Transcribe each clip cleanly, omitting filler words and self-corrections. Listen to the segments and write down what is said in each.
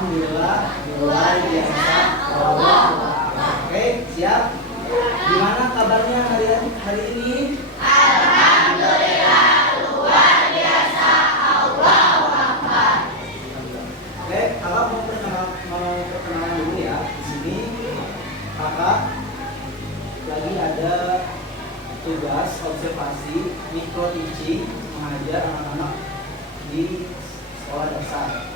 Alhamdulillah, luar biasa, Allah. Oke, siap? Gimana kabarnya hari ini? Alhamdulillah, luar biasa, Allah Akbar. Oke, kakak mau perkenalan dulu ya. Di sini kakak lagi ada tugas observasi micro teaching mengajar anak-anak di sekolah dasar.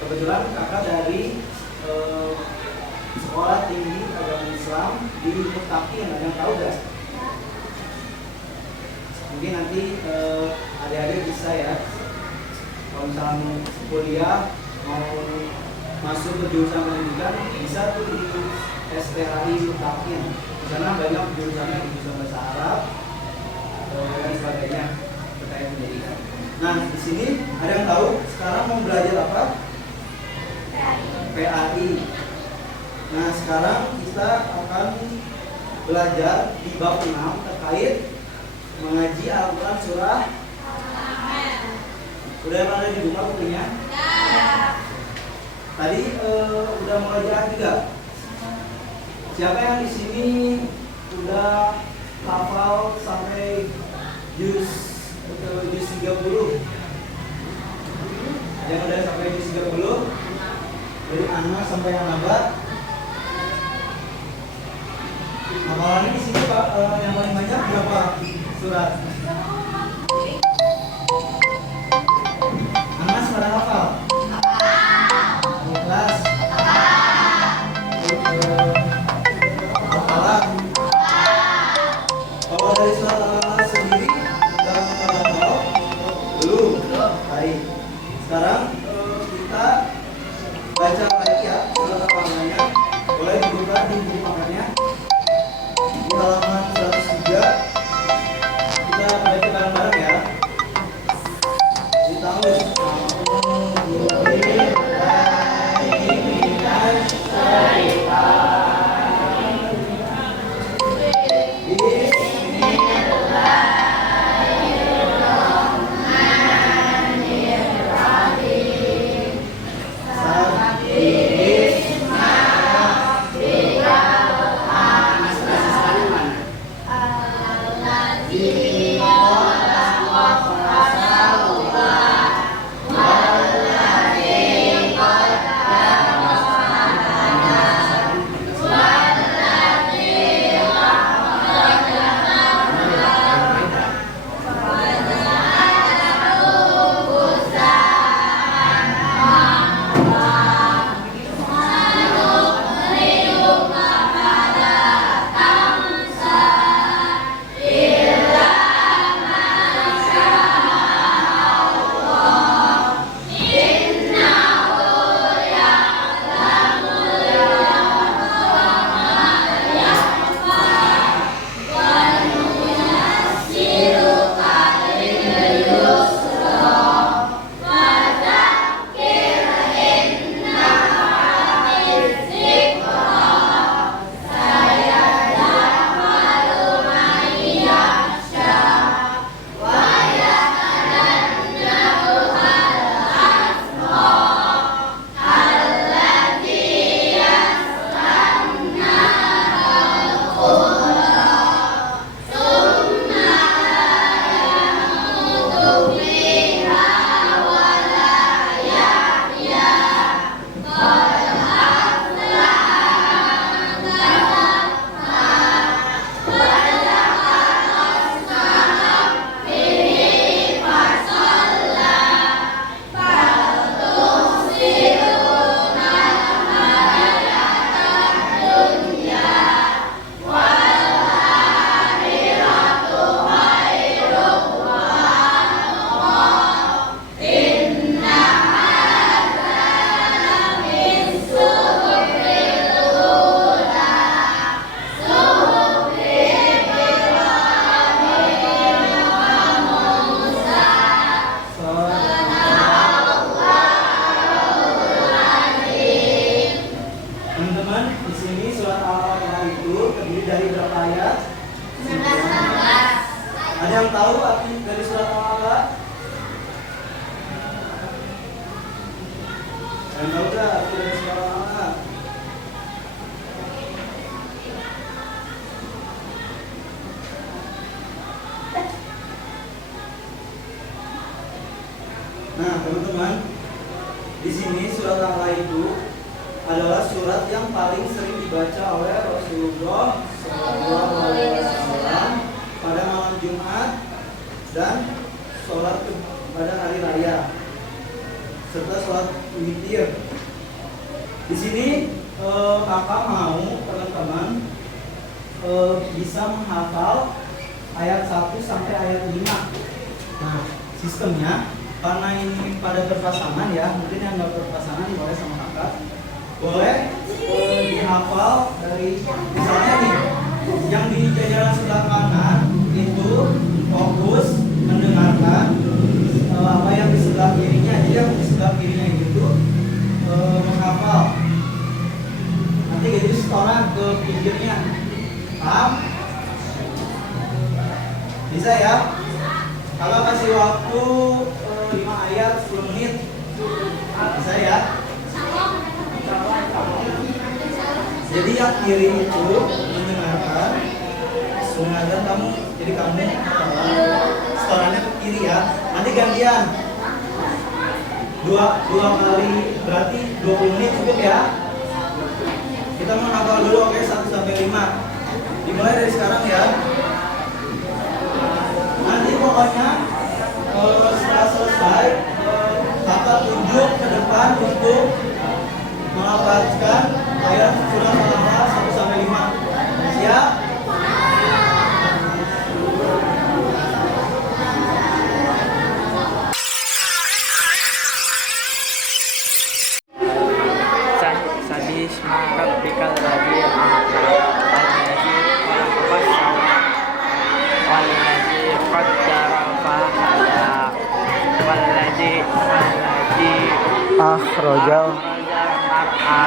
Kebetulan kakak dari sekolah tinggi agama Islam di Mutaki, yang ada yang tahu gak? Mungkin nanti adik-adik bisa ya, kalau misalnya kuliah mau masuk ke jurusan pendidikan bisa tuh di STHI Mutaki. Di sana banyak jurusannya, jurusan bahasa Arab dan sebagainya terkait pendidikan. Nah, di sini ada yang tahu sekarang mau belajar apa? PAI. Nah, sekarang kita akan belajar di bab 6 terkait mengaji Al-Quran surah. Udah pernah dibuka bukunya? Tadi udah mulai juga. Siapa yang di sini udah hafal sampai juz 30? Yang udah sampai juz 30? Dari Anas sampai An-Naba. Hafalannya di sini Pak, yang paling banyak berapa surat? Anas pada hafal? Ikhlas? Hafalan? Kalau dari surat Al-Alaq sendiri sudah hafal? Belum? Baik. Sekarang kita baca lagi ya surat Al-Alaqnya. Boleh dibuka di buku pakarnya di halaman 103. Kita baca bareng-bareng ya. Ditamus. Dan tahu gak arti dari surat Al-A'la? Nah, teman-teman, di sini surat Al-A'la itu adalah surat yang paling sering dibaca oleh Rasulullah SAW pada malam Jumat dan sholat pada hari raya serta sholat witir. Di sini kakak mau teman-teman bisa menghafal ayat 1 sampai ayat 5. Nah, sistemnya karena ini pada berpasangan ya, mungkin yang nggak berpasangan boleh sama kakak, boleh dihafal dari misalnya nih, yang di jajaran sebelah kanan itu fokus mendengarkan apa yang di sebelah kirinya, jadi yang di sebelah kirinya itu menghafal. Nanti gitu setoran ke pinggirnya, paham? Bisa ya? Kalau kasih waktu 5 ayat 10 menit, bisa ya? Jadi yang kiri itu mendengarkan kamu, jadi kamu setorannya ke kiri ya. Nanti gantian. Dua kali berarti 20 menit cukup ya. Kita menghafal dulu, oke, 1 sampai 5. Dimulai dari sekarang ya. Nanti pokoknya setelah selesai kakak tunjuk ke depan untuk melafazkan ayat surat Al-A'la 1 sampai 5. Siap? Sadisma rabbikal ladzi a'la al-ladzi khalaqas waladzi qaddara fahada waladzi Akhrajal mar'a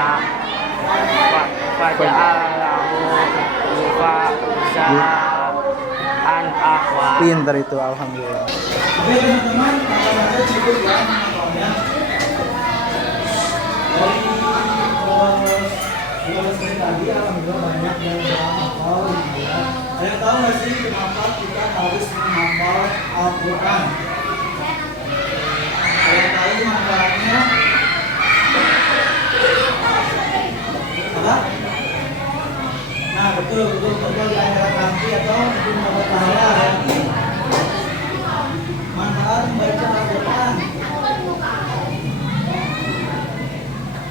faja'alahu an ahwa. Pinter itu, alhamdulillah. Oke teman-teman, kita cukup ya menghafalnya. Dari 12 menit tadi, alhamdulillah banyak yang sudah hafal ya. Ada yang tahu nggak sih kenapa kita harus menghafal Al-Quran? Ada yang tahu manfaatnya? Apa? Nah betul di akhirat nanti atau mungkin dapat pahala nanti. Manfaat membaca Al-Quran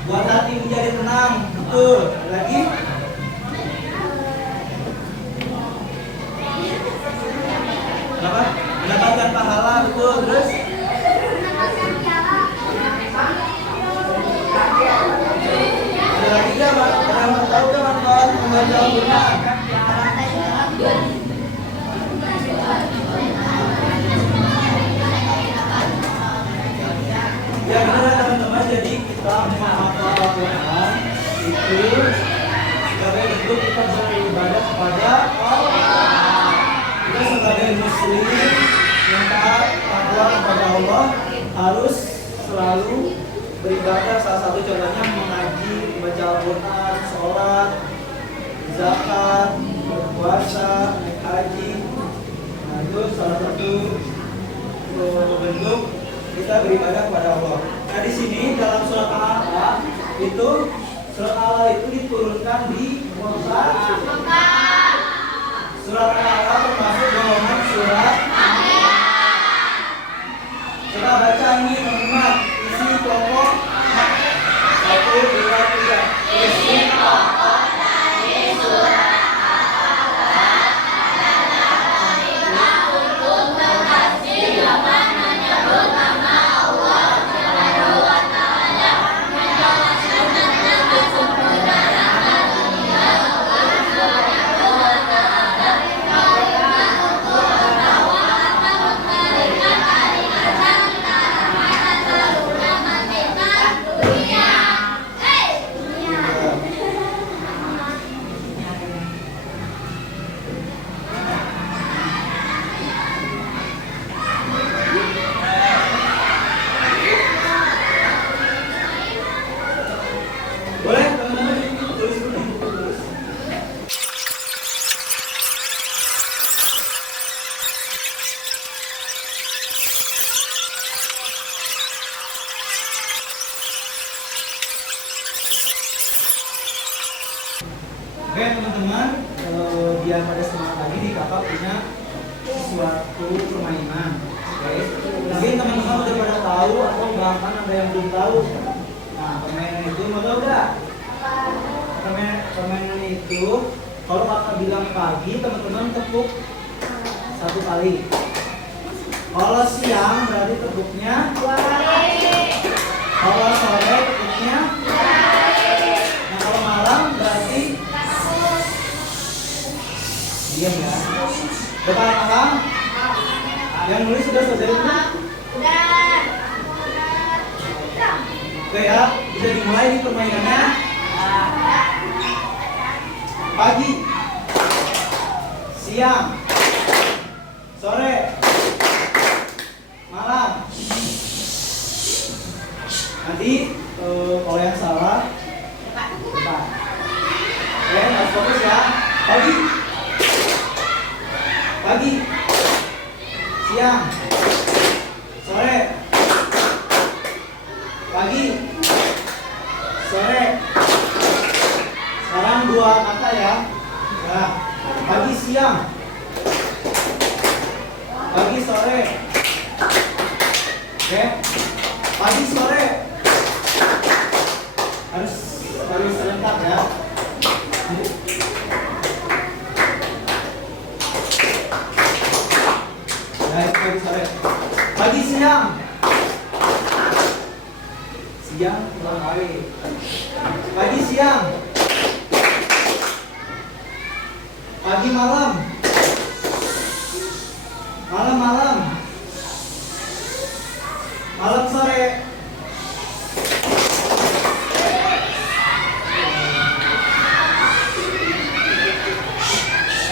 buat hati menjadi tenang, betul. Lagi apa? Mendapatkan pahala, betul. Terus ada lagi nggak, Pak? Ada yang tahu nggak manfaat membaca Al-Quran? Ya benar teman-teman, jadi kita menghafal Al-Quran itu sebagai bentuk kita beribadah kepada Allah. Kita sebagai muslim yang taat takwa kepada Allah harus selalu beribadah. Salah satu contohnya mengaji, membaca Al-Quran, sholat, zakat, berpuasa, naik haji. Nah itu salah satu bentuk kita beribadah kepada Allah. Nah di sini dalam surat Al-A'la itu, surat Al-A'la itu diturunkan di Mekah. Surat Al-A'la termasuk golongan surat. Kita baca ini teman-teman, isi pokok 1, 2, 3. Isi pokok dari surat Al-A'la adalah untuk mengkaji dengan menyebut nama Allah Subhanahu wa Ta'ala, menjelaskan tentang kesempurnaan dunia Allah Subhanahu wa Ta'ala, kalimat untuk bahwa akan memberikan kalimat yang Oke teman-teman, biar pada semangat lagi di kakak punya suatu permainan. Oke, mungkin teman-teman udah pada tahu atau bahkan ada yang belum tahu. Nah, permainan itu mau tahu nggak? Permainan itu kalau kakak bilang pagi, teman-teman tepuk 1 kali. Kalau siang berarti tepuknya 2 kali. kalau sore tepuknya 2 kali. nah kalau malam berarti diam ya. Depan paham? Yang nulis sudah selesai belum? Udah. Oke ya, bisa dimulai di permainannya. Pagi, siang, sore, malam. Nanti kalau yang salah depan. Oke, harus fokus ya. Pagi, siang, sore, pagi, sore. Sekarang 2 kata ya. Nah, pagi, siang, pagi, sore. Oke, pagi, sore. Harus serentak ya. Nah, pagi, sore. Pagi, siang. Siang ulang kali. Pagi, siang. Pagi, malam. Malam. Malam, sore.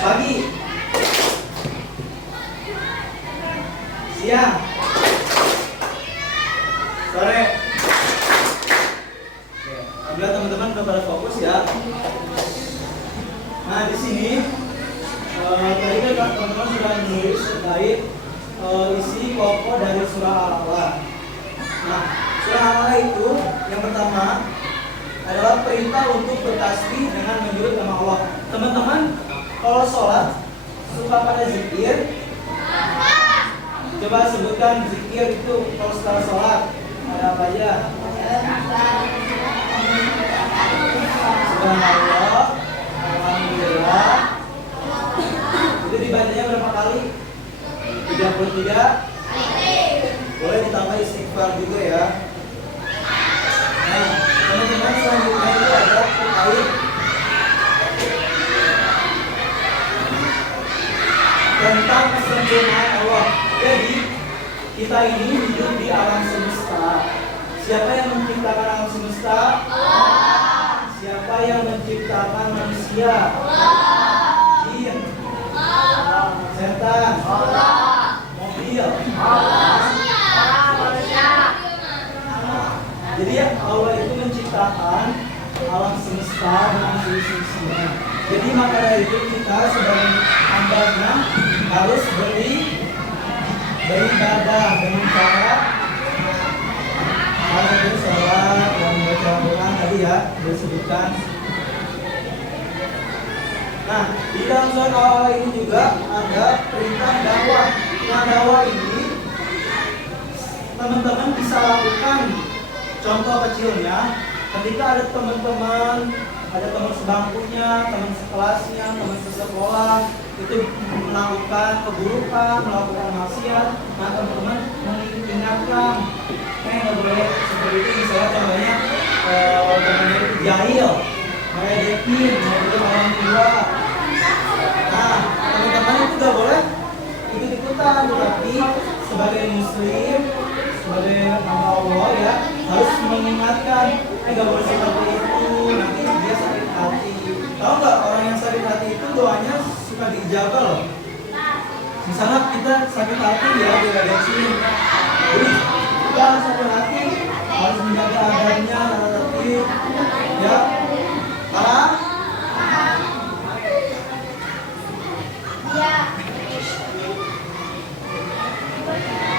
Pagi, siang, sore. Oke, alhamdulillah teman-teman udah pada fokus ya. Nah di sini tadi kan teman-teman sudah menulis terkait isi pokok dari surah Al-A'la. Nah surah Al-A'la itu yang pertama adalah perintah untuk bertasbih dengan menyebut nama Allah. Teman-teman kalau sholat suka pada zikir? Coba sebutkan zikir itu kalau setelah sholat ada apa aja? Subhanallah, alhamdulillah. Itu dibacanya berapa kali? 33. Boleh ditambah istighfar juga ya. Nah, teman-teman selanjutnya itu ada terkait tentang kesempurnaan Allah. Jadi kita ini hidup di alam semesta. Siapa yang menciptakan alam semesta? Allah. Siapa yang menciptakan manusia? Allah. Jin. Allah. Setan. Allah. Mobil. Allah. Jadi Allah itu menciptakan alam semesta dengan seisinya. Jadi maka dari itu kita sebagai hamba-Nya harus beribadah dengan cara sholat dan baca Al-Quran tadi ya disebutkan. Nah di dalam surah Al-A'la ini juga ada perintah dakwah. Nah dakwah ini teman-teman bisa lakukan. Contoh kecilnya ketika ada teman-teman, ada teman sebangkunya, teman sekelasnya, teman sesekolah itu melakukan keburukan, melakukan maksiat, nah teman-teman mengingatkan, nggak boleh seperti itu. Misalnya contohnya itu jahil, meledekin, meledek orang tua. Nah teman-teman itu nggak boleh ikut-ikutan, tetapi sebagai muslim, sebagai hamba Allah ya harus mengingatkan, nggak boleh seperti itu, nanti dia sakit hati. Tahu nggak orang yang sakit hati itu doanya suka diijabah loh. Misalnya kita sakit hati ya diledekin, jadi kita sakit hati harus menjaga adabnya, tapi ya paham?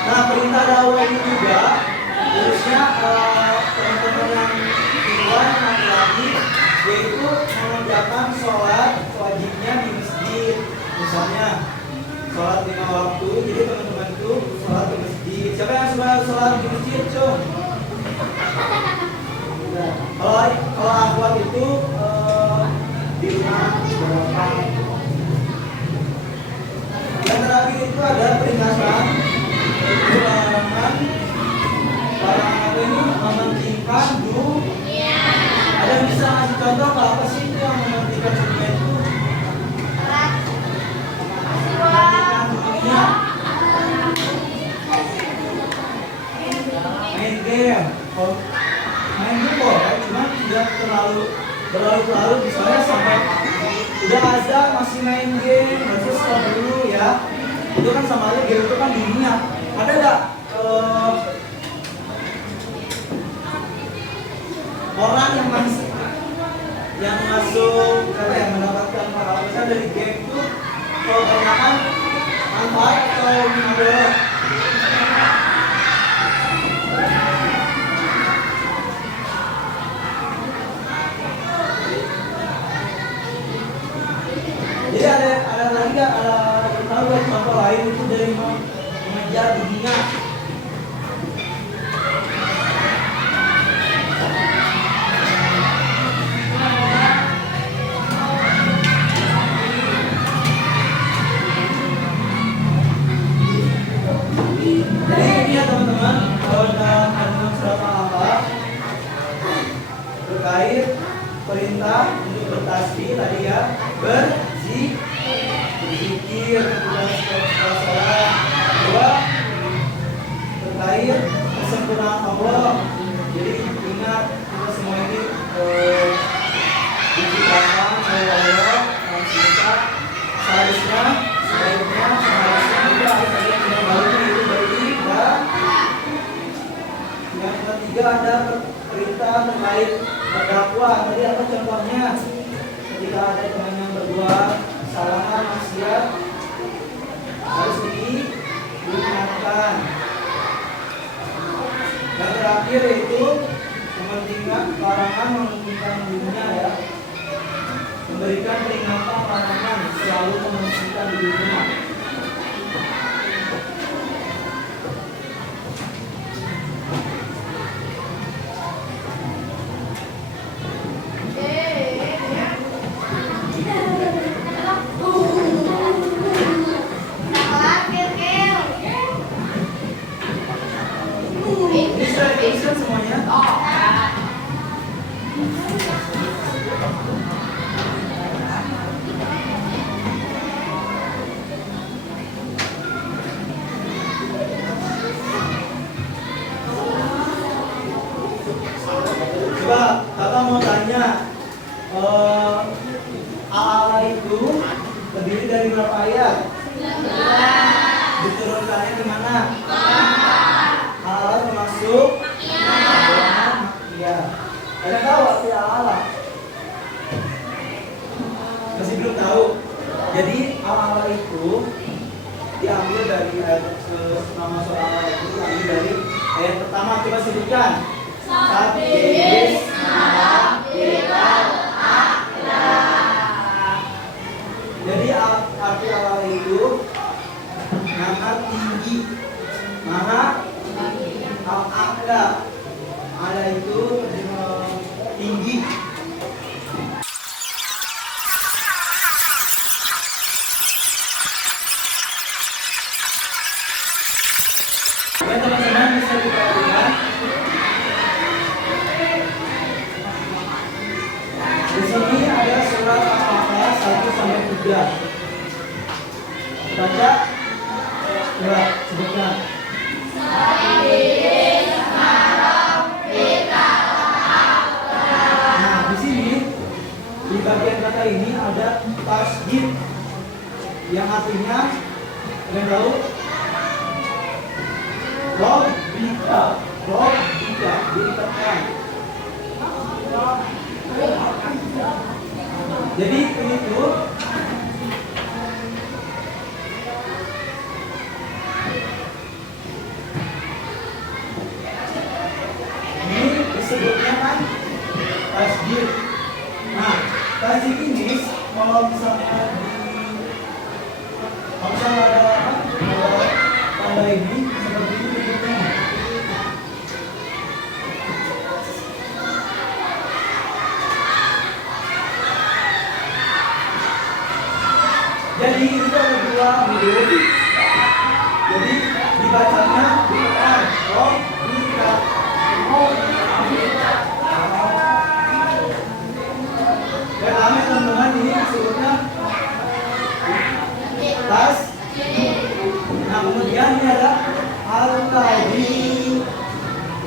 Nah perintah dakwah ini juga harusnya teman-teman yang laki-laki yaitu mengerjakan sholat sholat 5 waktu. Jadi teman-teman itu sholat di masjid. Siapa yang suka sholat di masjid, cung? Nah, kalau akhwat itu di rumah berapa? Yang terakhir itu ada peringatan, itu larangan ini mementingkan dunia. Ada yang bisa ngasih contoh nggak, apa sih itu yang mementingkan dunia itu? Mementingkan dunia. Main game. Main game boleh, cuma tidak terlalu berlarut-larut. Misalnya sampai udah azan masih main game, harus stop dulu ya. Itu kan sama aja, game itu kan dunia. Ada nggak orang yang masuk kata yang mendapatkan pahala dari game itu kebanyakan manfaat atau mudarat? Jadi ada lagi nggak, tahu nggak contoh lain itu dari mengejar dunia? Jadi ini ya teman-teman, kalau dalam kandungan surat Al-Alaq terkait perintah untuk bertasbih tadi ya, berzikir ketika sholat. Kedua, terkait kesempurnaan Allah. Jadi ingat kita semua ini diciptakan oleh Allah yang semesta. Seharusnya kita harus ada yang baru, itu beribadah. Yang ketiga ada perintah terkait berdakwah. Tadi apa contohnya? Ketika ada teman yang berbuat kesalahan, maksiat, harus diingatkan. Yang terakhir yaitu mementingkan larangan, mementingkan dunia ya. Memberikan peringatan larangan, selalu mementingkan dunia. Ini sudah diisi semuanya? Coba kakak mau tanya, Al-Alaq itu terdiri dari berapa ayat? Diturunkannya di mana? Al-Alaq termasuk Iya. Ada tahu arti Al-Alaq? Masih belum tahu. Jadi Al-Alaq itu diambil dari ayat nama surah Al-Alaq itu diambil dari ayat pertama. Coba sebutkan. Sabis Jadi arti Al-Alaq itu maha tinggi, maha al-a'la. Ala itu tinggi. Ya teman-teman, bisa diperhatikan. Di sini ada surat Al-Baqarah 1 sampai 3. Baca. Coba sebutkan. Nah, di sini di bagian kata ini ada tasdid yang artinya kalian tahu? Robbika diikatkan. Jadi ini tuh ini disebutnya kan tasdid. Nah, tasdid ini kalau misalnya ada Hamidun. Jadi dibacanya bukan Robika. Dan rame teman-teman, ini disebutnya tas. Nah kemudian ini ada al-tadi.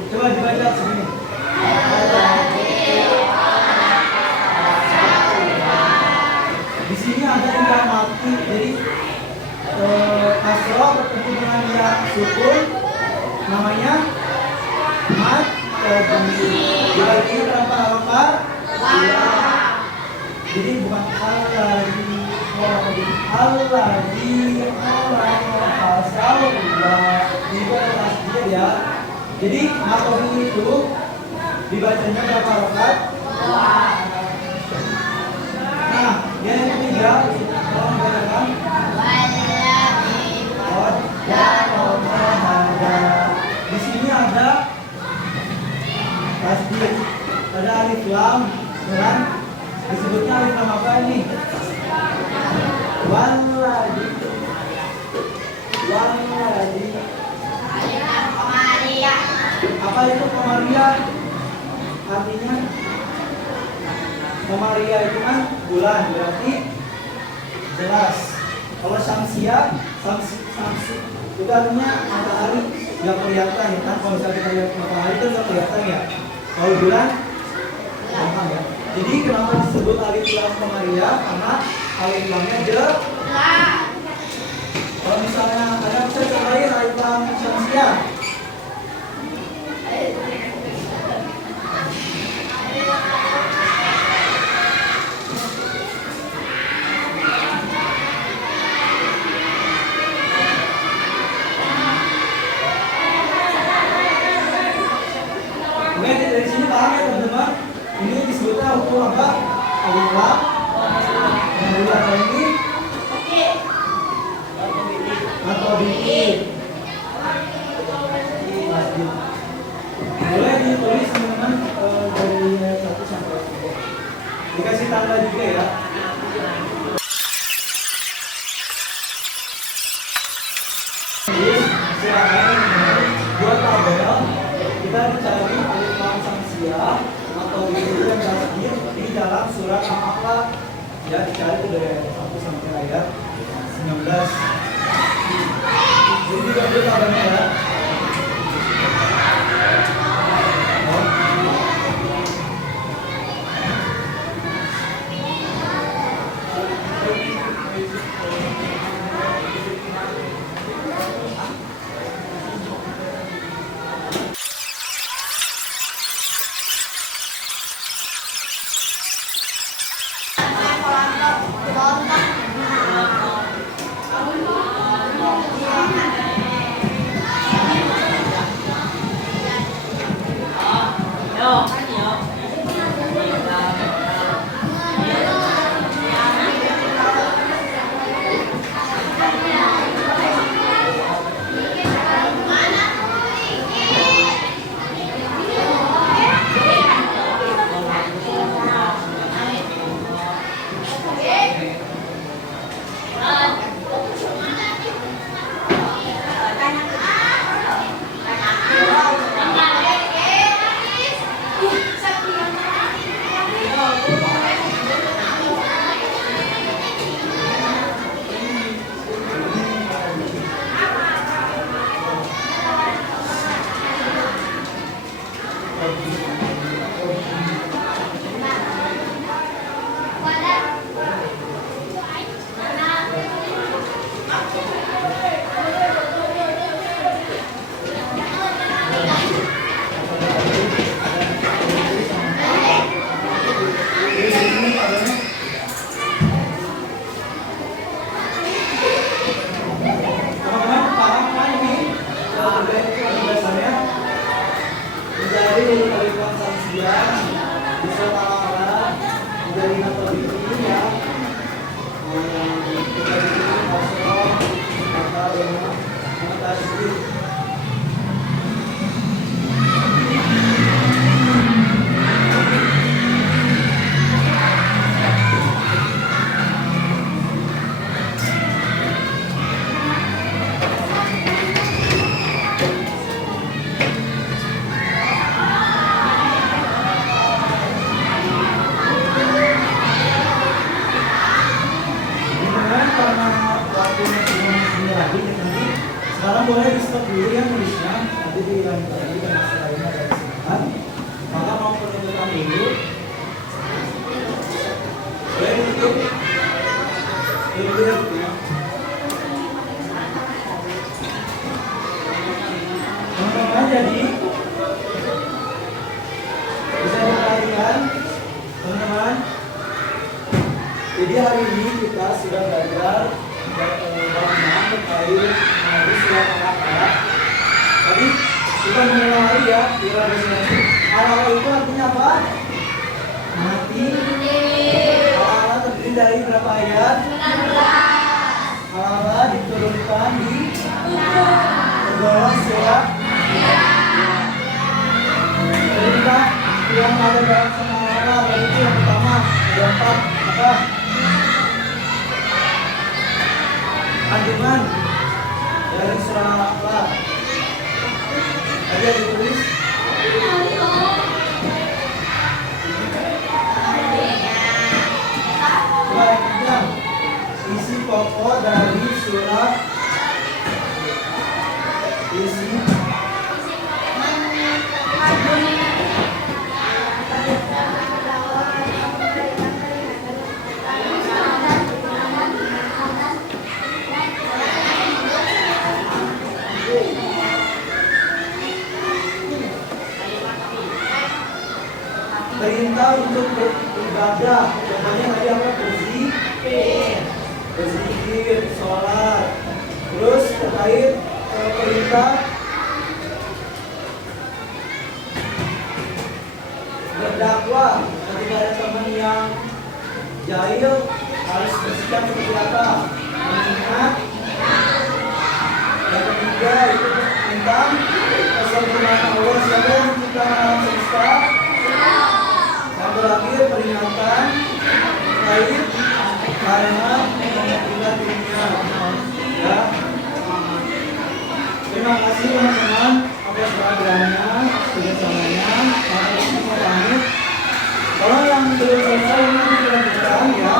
Coba dibaca sini. Di sini ada yang mati, jadi kasroh bertemu dengan yang sukun, namanya mat tadi. Berarti berapa harokat? Jadi bukan al-ladzi, al-ladzi ya. Jadi materi itu dibacanya berapa harokat? Nah, yang ketiga, tolong bacakan. Di sini ada tasdid, ada alif lam, dan disebutnya alif lam apa ini? Walladzi. Apa itu Komaria? Artinya Komaria itu kan bulan, berarti jelas. Kalau Syamsia, itu artinya matahari nggak kelihatan ya kan? Kalau misalnya kita lihat matahari itu nggak kelihatan ya. Kalau bulan, gampang ya. Jadi kenapa disebut alif lam Komaria? Karena alif lamnya jelas. Kalau misalnya ada bisa cobain alif lam Syamsia. Dari sini paham ya teman-teman? Ini disebutnya hukum apa? Alif lam. Kemudian ini atau bikin. Boleh ditulis teman-teman dari 1 sampai 10. Dikasih tanda juga ya. Silakan buat tabel kita mencari alif lam Syamsia atau itu yang tasdid di dalam surat Al-A'la. Ya, dicari itu dari 1 sampai ayat 19. Jadi diambil tabelnya ya. Jadi hari ini kita sudah belajar bagaimana terkait mengenai surat Al-Baqarah. Tadi kita mulai ya di resolusi. Al-Baqarah itu artinya apa? Mati. Al-Baqarah terdiri dari berapa ayat? Al-Baqarah diturunkan di tergolong surat. Perintah yang ada dalam surat Al-Baqarah itu yang pertama ada 4 apa? Kandungan dari surah Al-Baqarah. Tadi yang ditulis selanjutnya isi pokok dari surat isi perintah untuk beribadah. Contohnya tadi apa? Berzikir, sholat. Terus terkait perintah berdakwah. Ketika ada teman yang jahil harus bersikap seperti apa? Mengingat. Yang ketiga itu tentang kesempurnaan Allah. Siapa yang menciptakan alam semesta? Yang terakhir peringatan terkait karena menghentikan dunia. Ya. Terima kasih teman-teman atas perhatiannya, kerjasamanya. Maka kita pamit. Kalau yang belum selesai ini dilanjutkan ya.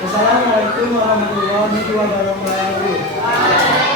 Wassalamualaikum warahmatullahi wabarakatuh.